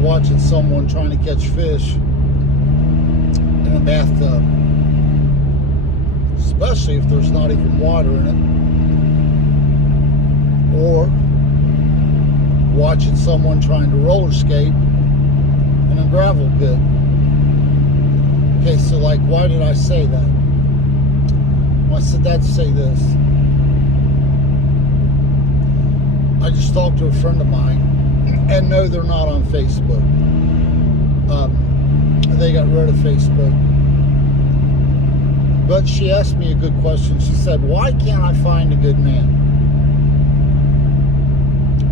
watching someone trying to catch fish in a bathtub, especially if there's not even water in it, or watching someone trying to roller skate in a gravel pit. Okay, so like, why did I say that? Well, I said that to say this. I just talked to a friend of mine, and no, they're not on Facebook. They got rid of Facebook. But she asked me a good question. She said, why can't I find a good man?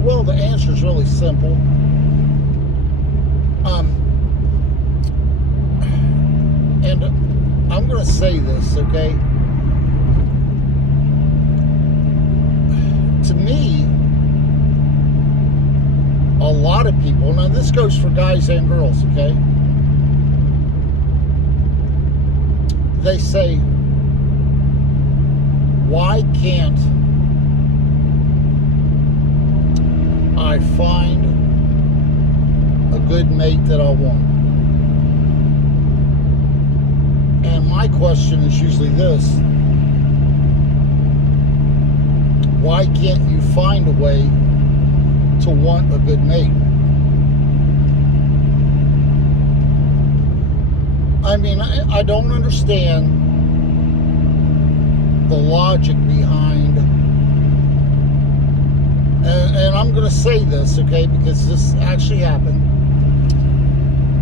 Well, the answer is really simple. And I'm going to say this, okay? To me, a lot of people, now this goes for guys and girls, okay? They say, why can't I find a good mate that I want? And my question is usually this: why can't you find a way to want a good mate? I mean, I don't understand the logic behind, and I'm going to say this, okay, because this actually happened.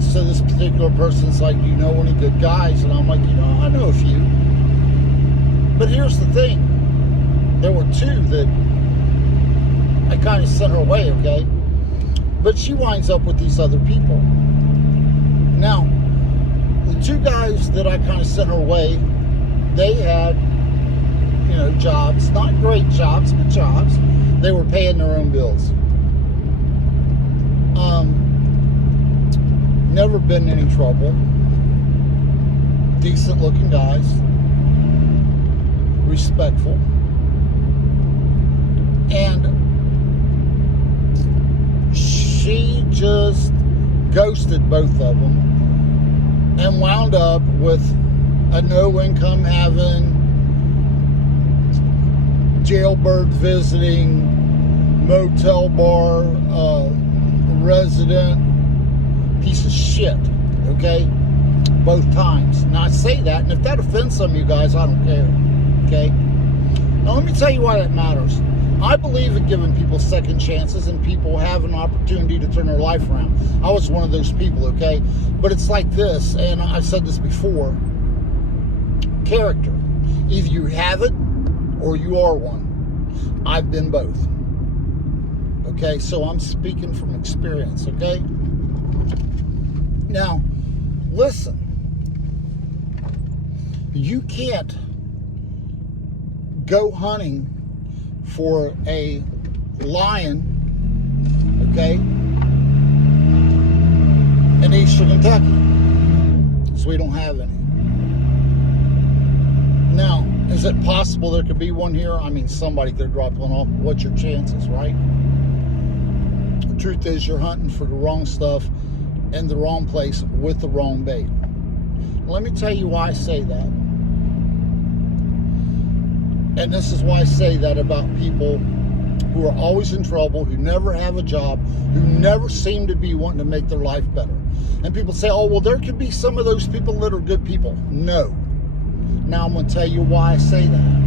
So this particular person's like, do you know any good guys? And I'm like, I know a few. But here's the thing. There were two that I kind of sent her away, okay? But she winds up with these other people. Now, the two guys that I kind of sent her away, they had, jobs. Not great jobs, but jobs. They were paying their own bills. Never been in any trouble. Decent looking guys. Respectful. And she just ghosted both of them and wound up with a no-income having, jailbird visiting, motel bar resident piece of shit, okay? Both times. Now I say that, and if that offends some of you guys, I don't care, okay? Now let me tell you why that matters. I believe in giving people second chances and people have an opportunity to turn their life around. I was one of those people, okay? But it's like this, and I've said this before. Character. Either you have it or you are one. I've been both. Okay, so I'm speaking from experience, okay? Now, listen. You can't go hunting for a lion, okay, in Eastern Kentucky, so we don't have any. Now, is it possible there could be one here? I mean, somebody could have dropped one off. What's your chances, right? The truth is, you're hunting for the wrong stuff in the wrong place with the wrong bait. Let me tell you why I say that. And this is why I say that about people who are always in trouble, who never have a job, who never seem to be wanting to make their life better. And people say, oh, well, there could be some of those people that are good people. No. Now I'm going to tell you why I say that.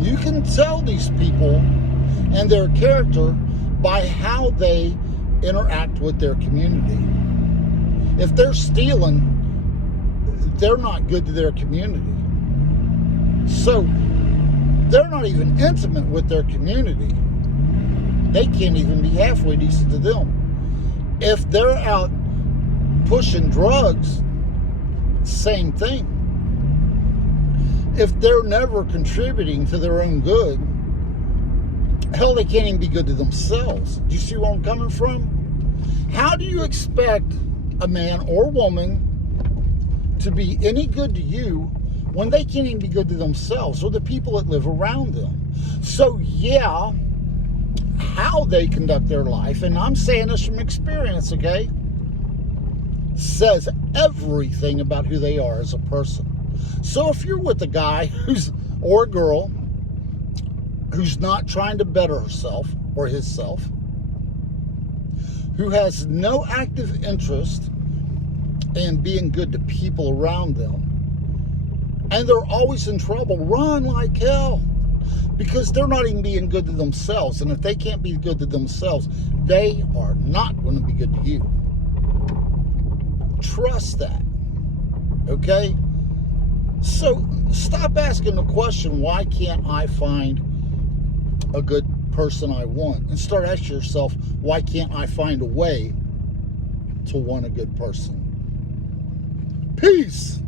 You can tell these people and their character by how they interact with their community. If they're stealing, they're not good to their community. So they're not even intimate with their community. They can't even be halfway decent to them. If they're out pushing drugs, same thing. If they're never contributing to their own good, hell, they can't even be good to themselves. Do you see where I'm coming from? How do you expect a man or woman to be any good to you when they can't even be good to themselves or the people that live around them? So yeah, how they conduct their life, and I'm saying this from experience, okay, says everything about who they are as a person. So if you're with a guy or a girl who's not trying to better herself or himself, who has no active interest in being good to people around them, and they're always in trouble, run like hell, because they're not even being good to themselves. And if they can't be good to themselves, they are not going to be good to you. Trust that, okay? So stop asking the question, why can't I find a good person I want? And start asking yourself, why can't I find a way to want a good person? Peace.